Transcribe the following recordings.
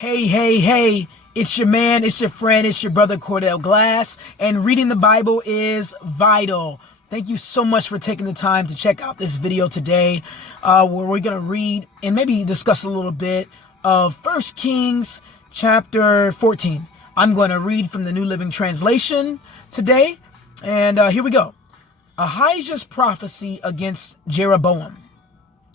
Hey, it's your man, it's your friend, it's your brother Cordell Glass, and reading the Bible is vital. Thank you so much for taking the time to check out this video today, where we're going to read and maybe discuss a little bit of 1 Kings chapter 14. I'm going to read from the New Living Translation today, and here we go. Ahijah's prophecy against Jeroboam.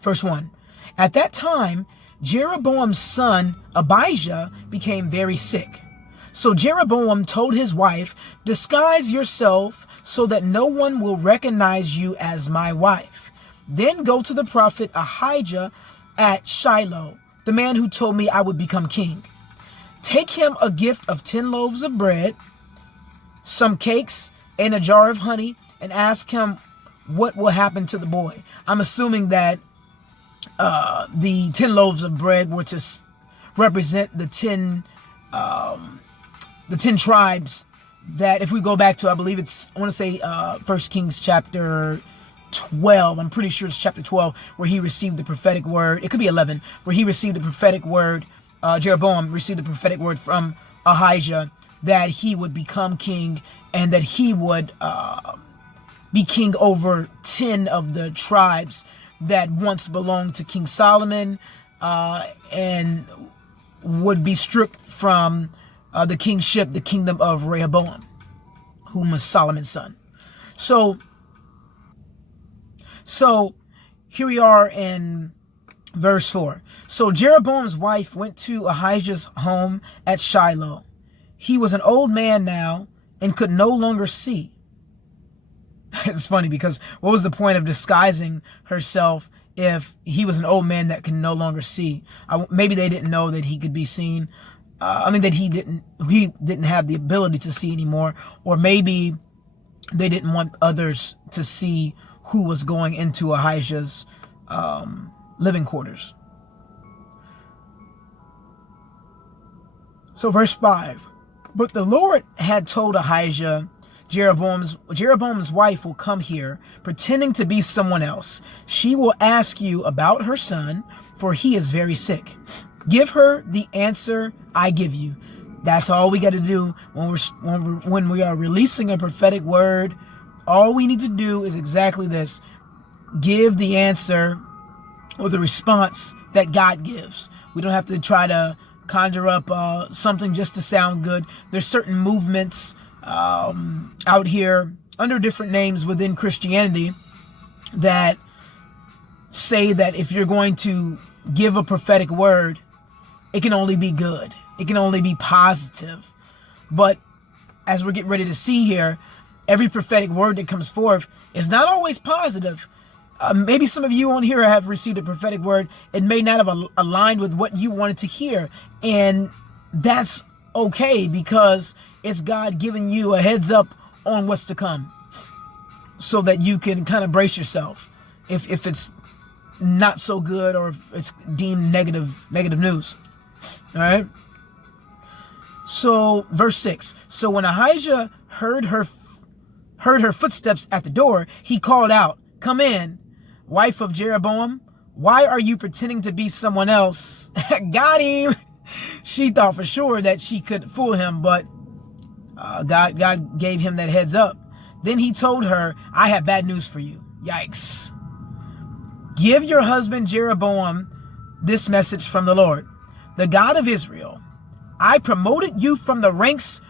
Verse 1. At that time, Jeroboam's son Abijah became very sick. So Jeroboam told his wife, "Disguise yourself so that no one will recognize you as my wife. Then go to the prophet Ahijah at Shiloh, the man who told me I would become king. Take him a gift of 10 loaves of bread, some cakes, and a jar of honey, and ask him what will happen to the boy." I'm assuming that the 10 loaves of bread were to represent the 10 tribes that, if we go back to, I believe I want to say 1 Kings chapter 12. I'm pretty sure it's chapter 12 where he received the prophetic word. It could be 11 where he received the prophetic word. Jeroboam received the prophetic word from Ahijah that he would become king and that he would be king over 10 of the tribes that once belonged to King Solomon, and would be stripped from the kingship, the kingdom of Rehoboam, whom was Solomon's son. So here we are in verse 4. So Jeroboam's wife went to Ahijah's home at Shiloh. He was an old man now and could no longer see. It's funny because what was the point of disguising herself if he was an old man that can no longer see? Maybe they didn't know that he could be seen. That he didn't have the ability to see anymore, or maybe they didn't want others to see who was going into Ahijah's living quarters. So verse 5. But the Lord had told Ahijah, Jeroboam's wife will come here, pretending to be someone else. She will ask you about her son, for he is very sick. Give her the answer I give you. That's all we got to do when we are releasing a prophetic word. All we need to do is exactly this: give the answer or the response that God gives. We don't have to try to conjure up something just to sound good. There's certain movements out here under different names within Christianity that say that if you're going to give a prophetic word, it can only be good. It can only be positive. But as we're getting ready to see here, every prophetic word that comes forth is not always positive. Maybe some of you on here have received a prophetic word. It may not have aligned with what you wanted to hear. And that's okay, because it's God giving you a heads up on what's to come so that you can kind of brace yourself if it's not so good, or if it's deemed negative news. All right. So verse 6. So when Ahijah heard her footsteps at the door, he called out, "Come in, wife of Jeroboam. Why are you pretending to be someone else?" Got him. She thought for sure that she could fool him, but God gave him that heads up. Then he told her, "I have bad news for you." Yikes. "Give your husband Jeroboam this message from the Lord, the God of Israel. I promoted you from the ranks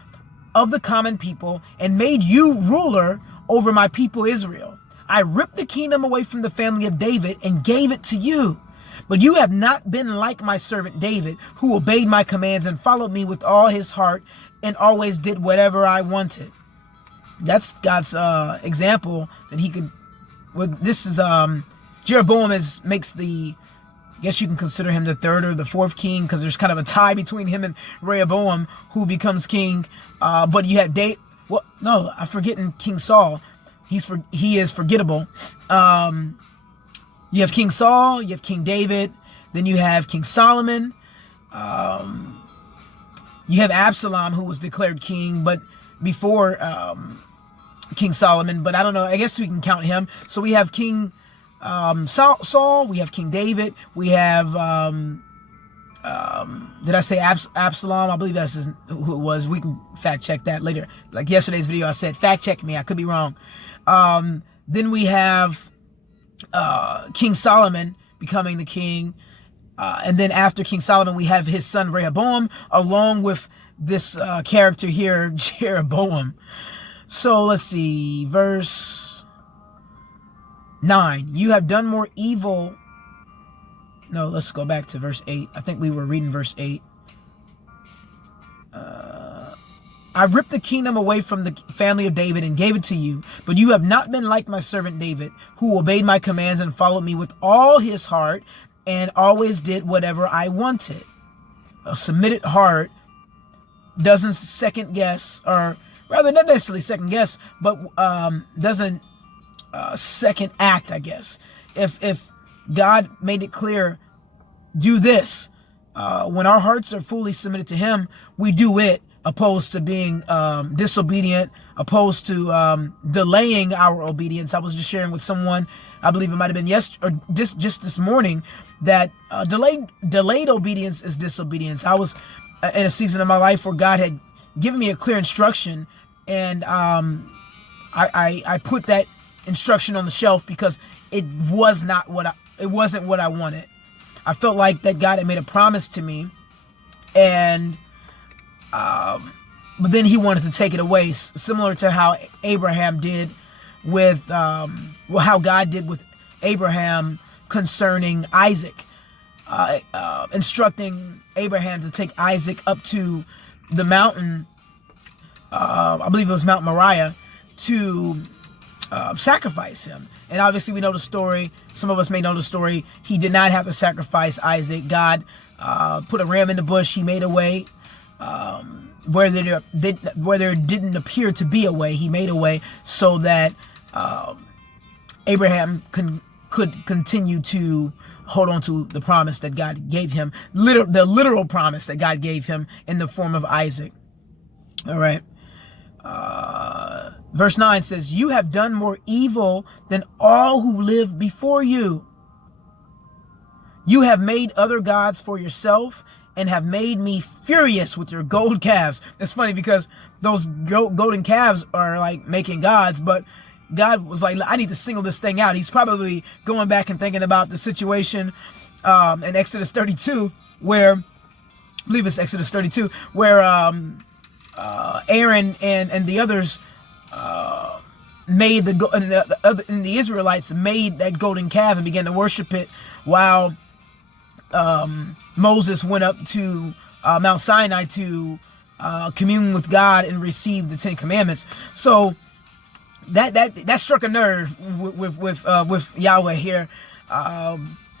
of the common people and made you ruler over my people Israel. I ripped the kingdom away from the family of David and gave it to you. But you have not been like my servant David, who obeyed my commands and followed me with all his heart and always did whatever I wanted." That's God's example that he could. Well, this is Jeroboam makes the. I guess you can consider him the third or the fourth king, because there's kind of a tie between him and Rehoboam, who becomes king. But you have I'm forgetting King Saul. He is forgettable. You have King Saul, you have King David, then you have King Solomon. You have Absalom, who was declared king, but before King Solomon. But I don't know. I guess we can count him. So we have King Saul, we have King David, we have did I say Absalom? I believe that's who it was. We can fact check that later. Like yesterday's video, I said, fact check me. I could be wrong. Then we have King Solomon becoming the king. And then after King Solomon, we have his son Rehoboam, along with this character here, Jeroboam. So let's see, verse 9. You have done more evil. No, let's go back to verse 8. I think we were reading verse 8. I ripped the kingdom away from the family of David and gave it to you, but you have not been like my servant David, who obeyed my commands and followed me with all his heart and always did whatever I wanted. A submitted heart doesn't second guess, or rather not necessarily second guess, but doesn't second act, I guess. If God made it clear, do this, when our hearts are fully submitted to him, we do it, opposed to being disobedient, opposed to delaying our obedience. I was just sharing with someone, I believe it might have been yesterday or just this morning, that delayed obedience is disobedience. I was in a season of my life where God had given me a clear instruction, and I put that instruction on the shelf because it wasn't what I wanted. I felt like that God had made a promise to me, and but then he wanted to take it away, similar to how Abraham did with, how God did with Abraham concerning Isaac, instructing Abraham to take Isaac up to the mountain, I believe it was Mount Moriah, to sacrifice him. And obviously we know the story. Some of us may know the story. He did not have to sacrifice Isaac. God put a ram in the bush. He made a way. Where there didn't appear to be a way, he made a way so that Abraham could continue to hold on to the promise that God gave him, the literal promise that God gave him in the form of Isaac. All right. Verse 9 says, you have done more evil than all who lived before you. You have made other gods for yourself and have made me furious with your gold calves. It's funny because those golden calves are like making gods, but God was like, I need to single this thing out. He's probably going back and thinking about the situation in Exodus 32, where, I believe it's Exodus 32, where Aaron and the others made the Israelites made that golden calf and began to worship it, while Moses went up to Mount Sinai to commune with God and receive the Ten Commandments. So that struck a nerve with Yahweh here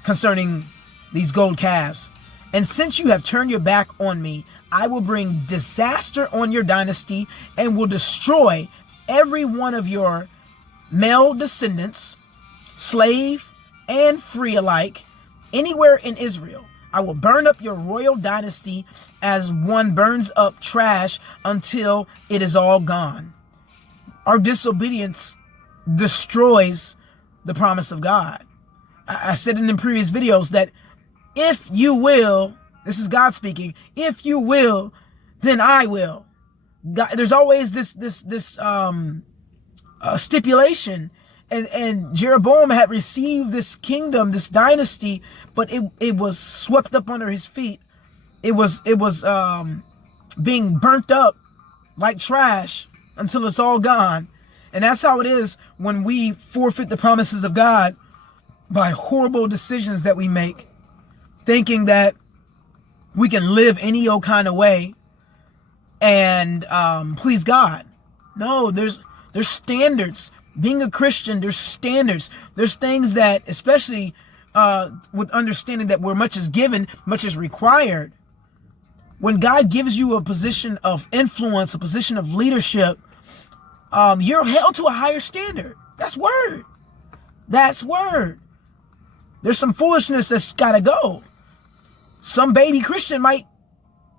concerning these gold calves. And since you have turned your back on me, I will bring disaster on your dynasty and will destroy every one of your male descendants, slave and free alike, anywhere in Israel. I will burn up your royal dynasty as one burns up trash until it is all gone. Our disobedience destroys the promise of God. I said in previous videos that if you will, this is God speaking, if you will, then I will. God, there's always this stipulation. And Jeroboam had received this kingdom, this dynasty, but it was swept up under his feet. It was being burnt up like trash until it's all gone. And that's how it is when we forfeit the promises of God by horrible decisions that we make, thinking that we can live any old kind of way and please God. No, there's standards. Being a Christian, there's standards. There's things that, especially with understanding that where much is given, much is required. When God gives you a position of influence, a position of leadership, you're held to a higher standard. That's word. That's word. There's some foolishness that's got to go. Some baby Christian might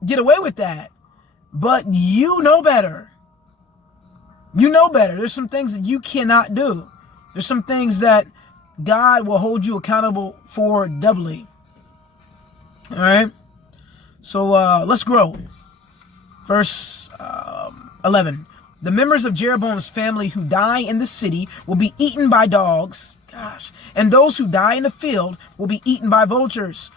get away with that, but you know better. You know better. There's some things that you cannot do. There's some things that God will hold you accountable for doubly. All right. So let's grow. Verse 11. The members of Jeroboam's family who die in the city will be eaten by dogs. Gosh. And those who die in the field will be eaten by vultures.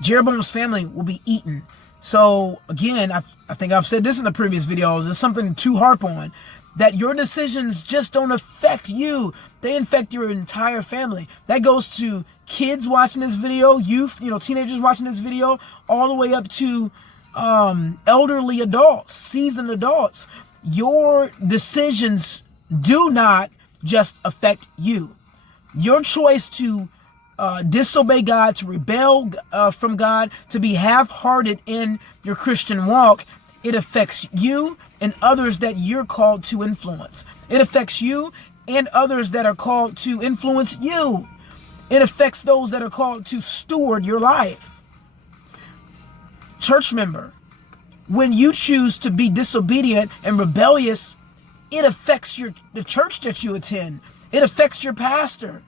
Jeroboam's family will be eaten. So again, I think I've said this in the previous videos. It's something to harp on. That your decisions just don't affect you. They infect your entire family. That goes to kids watching this video, youth, teenagers watching this video, all the way up to elderly adults, seasoned adults. Your decisions do not just affect you. Your choice to disobey God, to rebel from God, to be half-hearted in your Christian walk, it affects you and others that you're called to influence. It affects you and others that are called to influence you. It affects those that are called to steward your life. Church member, when you choose to be disobedient and rebellious, it affects the church that you attend. It affects your pastor.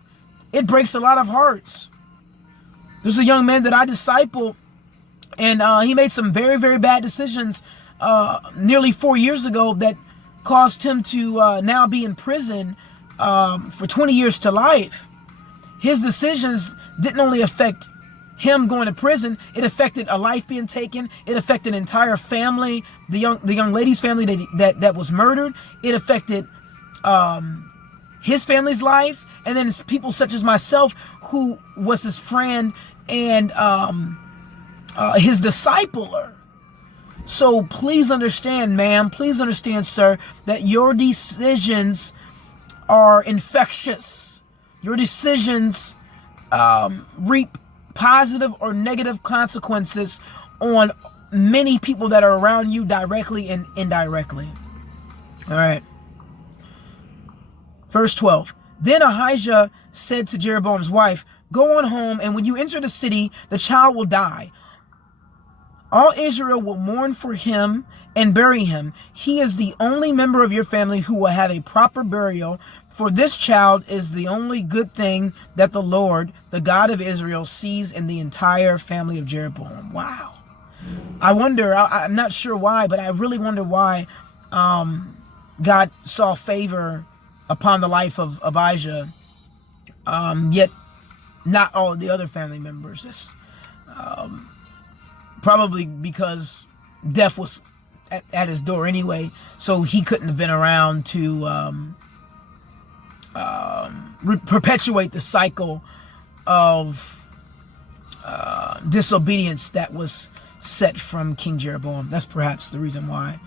It breaks a lot of hearts. There's a young man that I discipled, and he made some very, very bad decisions nearly 4 years ago that caused him to now be in prison for 20 years to life. His decisions didn't only affect him going to prison, it affected a life being taken. It affected an entire family, the young lady's family that was murdered. It affected his family's life, and then it's people such as myself who was his friend and his discipler. So please understand, ma'am, please understand, sir, that your decisions are infectious. Your decisions reap positive or negative consequences on many people that are around you directly and indirectly. All right. Verse 12. Then Ahijah said to Jeroboam's wife, "Go on home, and when you enter the city, the child will die. All Israel will mourn for him and bury him. He is the only member of your family who will have a proper burial, for this child is the only good thing that the Lord, the God of Israel, sees in the entire family of Jeroboam." Wow. I wonder, I'm not sure why, but I really wonder why God saw favor upon the life of Abijah, yet not all of the other family members. It's probably because death was at his door anyway, so he couldn't have been around to perpetuate the cycle of disobedience that was set from King Jeroboam. That's perhaps the reason why.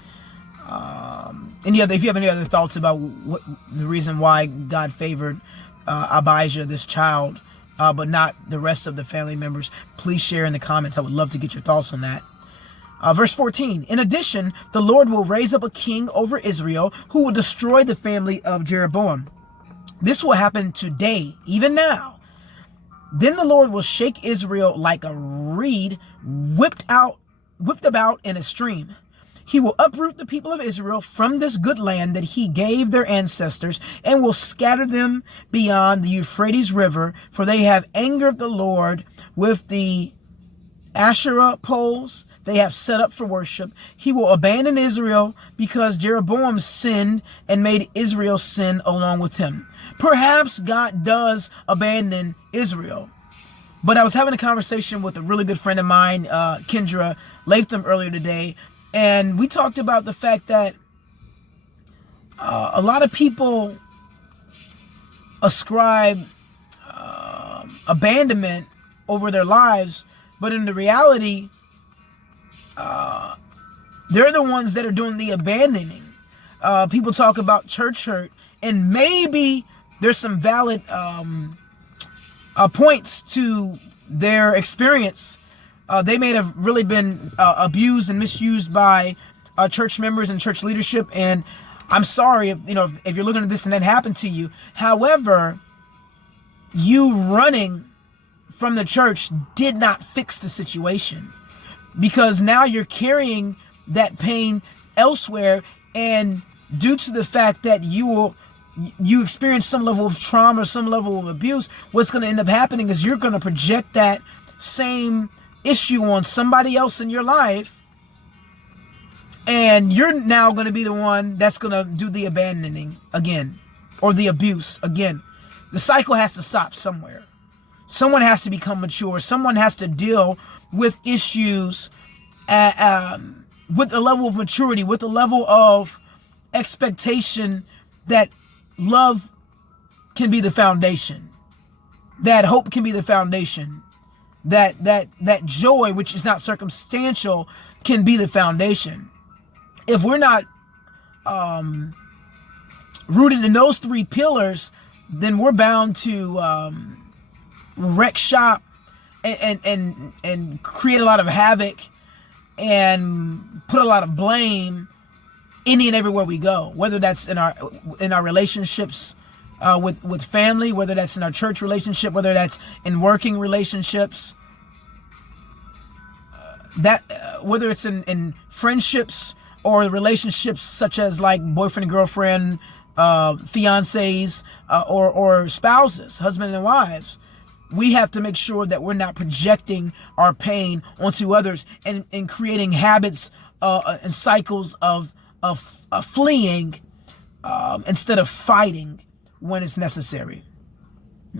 If you have any other thoughts about what the reason why God favored Abijah, this child, but not the rest of the family members, please share in the comments. I would love to get your thoughts on that. Verse 14. In addition, the Lord will raise up a king over Israel who will destroy the family of Jeroboam. This will happen today, even now. Then the Lord will shake Israel like a reed whipped about in a stream. He will uproot the people of Israel from this good land that he gave their ancestors, and will scatter them beyond the Euphrates River, for they have angered the Lord with the Asherah poles they have set up for worship. He will abandon Israel because Jeroboam sinned and made Israel sin along with him. Perhaps God does abandon Israel. But I was having a conversation with a really good friend of mine, Kendra Latham, earlier today, and we talked about the fact that a lot of people ascribe abandonment over their lives, but in the reality, they're the ones that are doing the abandoning. People talk about church hurt, and maybe there's some valid points to their experience. They may have really been abused and misused by church members and church leadership, and I'm sorry if you're looking at this and that happened to you. However, you running from the church did not fix the situation, because now you're carrying that pain elsewhere, and due to the fact that you experience some level of trauma, some level of abuse, what's going to end up happening is you're going to project that same issue on somebody else in your life, and you're now going to be the one that's going to do the abandoning again, or the abuse again. The cycle has to stop somewhere. Someone has to become mature. Someone has to deal with issues with a level of maturity, with a level of expectation that love can be the foundation, that hope can be the foundation, that joy, which is not circumstantial, can be the foundation. If we're not rooted in those three pillars, then we're bound to wreck shop and create a lot of havoc and put a lot of blame any and everywhere we go, whether that's in our relationships with family, whether that's in our church relationship, whether that's in working relationships, whether it's in friendships or relationships such as like boyfriend and girlfriend, fiancés, or spouses, husband and wives. We have to make sure that we're not projecting our pain onto others and creating habits and cycles of fleeing instead of fighting when it's necessary.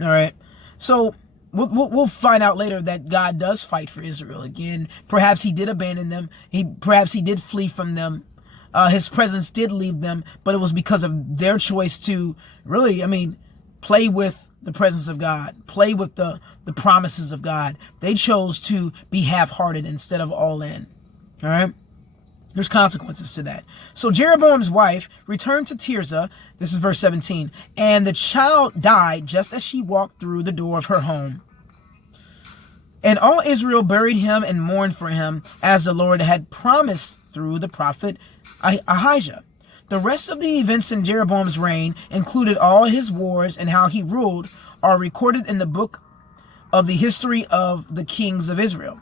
All right. So we'll find out later that God does fight for Israel again. Perhaps he did abandon them. Perhaps he did flee from them. His presence did leave them, but it was because of their choice to really, play with the presence of God, play with the promises of God. They chose to be half-hearted instead of all in. All right. There's consequences to that. So Jeroboam's wife returned to Tirzah. This is verse 17. And the child died just as she walked through the door of her home. And all Israel buried him and mourned for him, as the Lord had promised through the prophet Ahijah. The rest of the events in Jeroboam's reign, included all his wars and how he ruled, are recorded in the book of the history of the kings of Israel.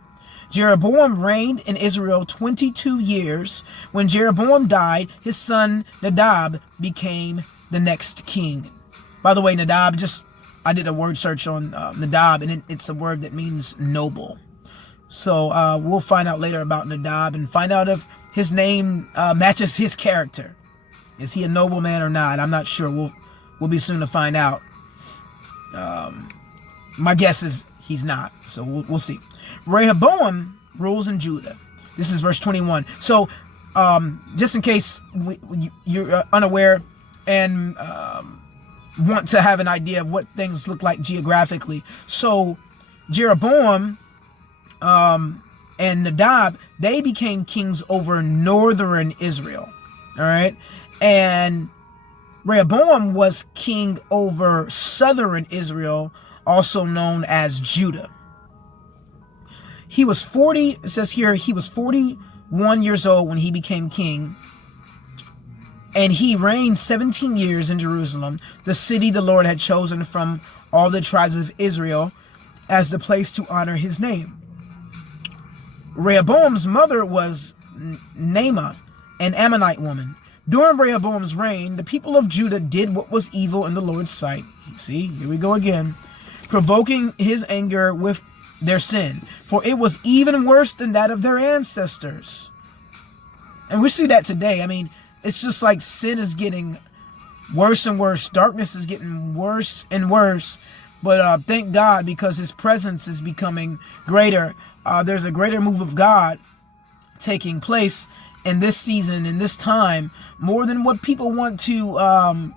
Jeroboam reigned in Israel 22 years. When Jeroboam died, his son Nadab became the next king. By the way, Nadab, I did a word search on Nadab, and it's a word that means noble. So we'll find out later about Nadab and find out if his name matches his character. Is he a noble man or not? I'm not sure. We'll be soon to find out. My guess is he's not. So we'll see. Rehoboam rules in Judah. This is verse 21. So just in case you're unaware and want to have an idea of what things look like geographically. So Jeroboam and Nadab, they became kings over northern Israel. All right. And Rehoboam was king over southern Israel, also known as Judah. He was 40, it says here, he was 41 years old when he became king. And he reigned 17 years in Jerusalem, the city the Lord had chosen from all the tribes of Israel as the place to honor his name. Rehoboam's mother was Naamah, an Ammonite woman. During Rehoboam's reign, the people of Judah did what was evil in the Lord's sight. See, here we go again. Provoking his anger with their sin, for it was even worse than that of their ancestors. And we see that today. It's just like sin is getting worse and worse. Darkness is getting worse and worse. But thank God, because his presence is becoming greater. There's a greater move of God taking place in this season, in this time, more than what people want to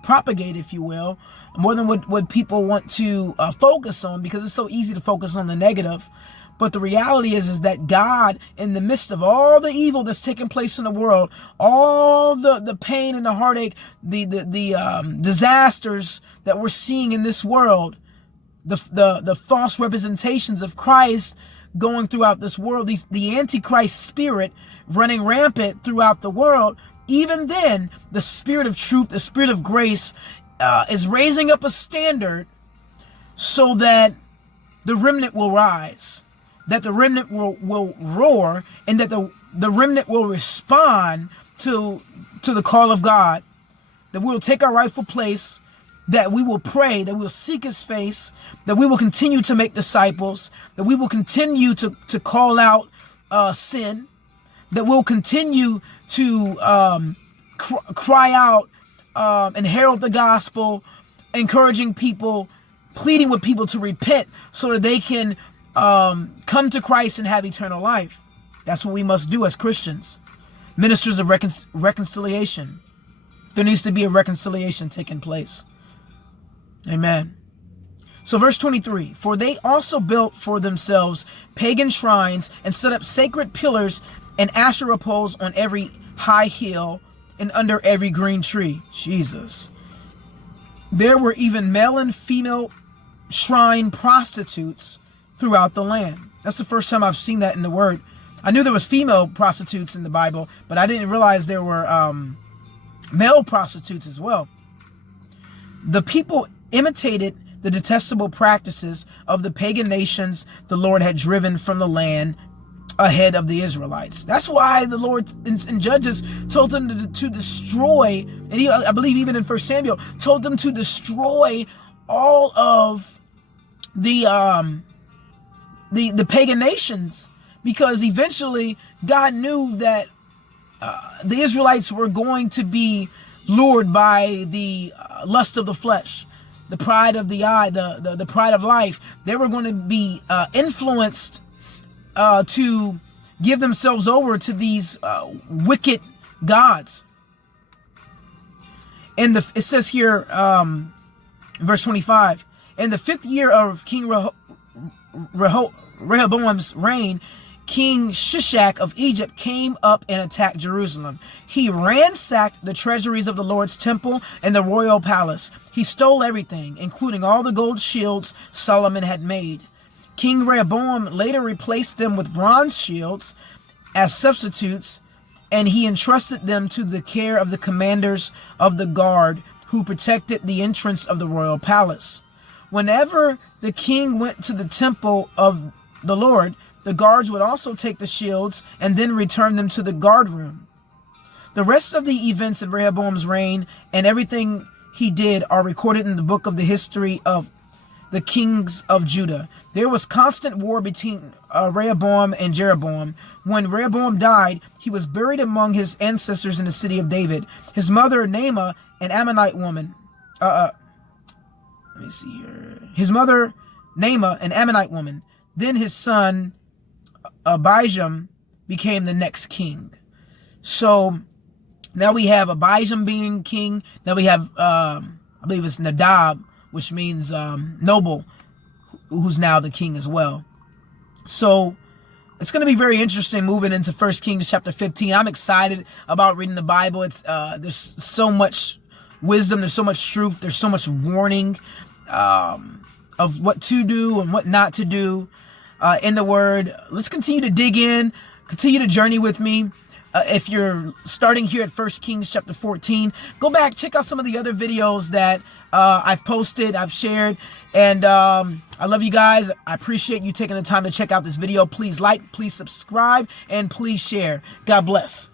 propagate, if you will, more than what people want to focus on, because it's so easy to focus on the negative. But the reality is that God, in the midst of all the evil that's taking place in the world, all the pain and the heartache, the disasters that we're seeing in this world, the false representations of Christ going throughout this world, the Antichrist spirit running rampant throughout the world, even then, the Spirit of truth, the Spirit of grace is raising up a standard so that the remnant will rise, that the remnant will roar, and that the remnant will respond to the call of God, that we'll take our rightful place that we will pray, that we will seek his face, that we will continue to make disciples, that we will continue to call out sin, that we'll continue to cry out and herald the gospel, encouraging people, pleading with people to repent so that they can come to Christ and have eternal life. That's what we must do as Christians. Ministers of reconciliation. There needs to be a reconciliation taking place. Amen. So verse 23, for they also built for themselves pagan shrines and set up sacred pillars and Asherah poles on every high hill and under every green tree. Jesus. There were even male and female shrine prostitutes throughout the land. That's the first time I've seen that in the word. I knew there was female prostitutes in the Bible, but I didn't realize there were male prostitutes as well. The people imitated the detestable practices of the pagan nations the Lord had driven from the land ahead of the Israelites. That's why the Lord in Judges told them to destroy, and I believe even in 1 Samuel, told them to destroy all of the pagan nations, because eventually God knew that the Israelites were going to be lured by the lust of the flesh, the pride of the eye, the pride of life. They were going to be influenced to give themselves over to these wicked gods. And it says here, verse 25, in the 5th year of King Rehoboam's reign, King Shishak of Egypt came up and attacked Jerusalem. He ransacked the treasuries of the Lord's temple and the royal palace. He stole everything, including all the gold shields Solomon had made. King Rehoboam later replaced them with bronze shields as substitutes, and he entrusted them to the care of the commanders of the guard who protected the entrance of the royal palace. Whenever the king went to the temple of the Lord, the guards would also take the shields and then return them to the guard room. The rest of the events in Rehoboam's reign and everything he did are recorded in the book of the history of the kings of Judah. There was constant war between Rehoboam and Jeroboam. When Rehoboam died, he was buried among his ancestors in the city of David. His mother, Naamah, an Ammonite woman. Let me see here. His mother, Naamah, an Ammonite woman. Then his son, Abijam, became the next king. So now we have Abijam being king. Now we have, I believe it's Nadab, which means noble, who's now the king as well. So it's going to be very interesting moving into 1 Kings chapter 15. I'm excited about reading the Bible. It's there's so much wisdom, there's so much truth, there's so much warning of what to do and what not to do in the Word. Let's continue to dig in, continue to journey with me. If you're starting here at 1 Kings chapter 14, go back, check out some of the other videos that I've posted, I've shared, and I love you guys. I appreciate you taking the time to check out this video. Please like, please subscribe, and please share. God bless.